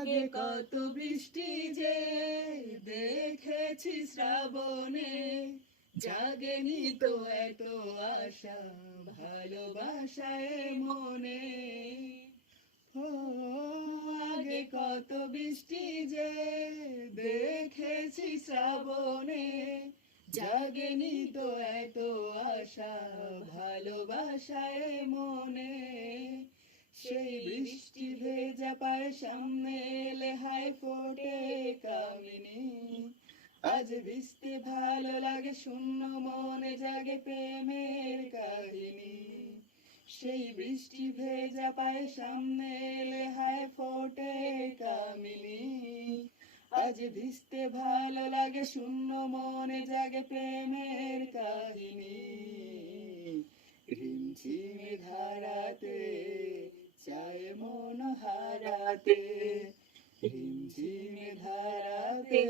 আগে কত বৃষ্টি যে দেখেছি শ্রাবণে, জাগেনি তো এত আশা ভালোবাসায় মনে। ও আগে কত বৃষ্টি যে দেখেছি শ্রাবণে, জাগেনি তো এত আশা ভালোবাসায় মনে। সেই বৃষ্টি ভেজা পায়ের সামনে এলে হায় ফোটে কামিনী। আজ ভিজতে ভালো লাগে শূন্য মনে জাগে প্রেমের কাহিনী। সেই বৃষ্টি ভেজা পায়ের সামনে এলে হায় ফোটে কামিনী। আজ ভিজতে ভালো লাগে শূন্য মনে জাগে প্রেমের কাহিনী। রিমঝিমে ধারাতে চায় মন হারাতে, রিমঝিমে ধারাতে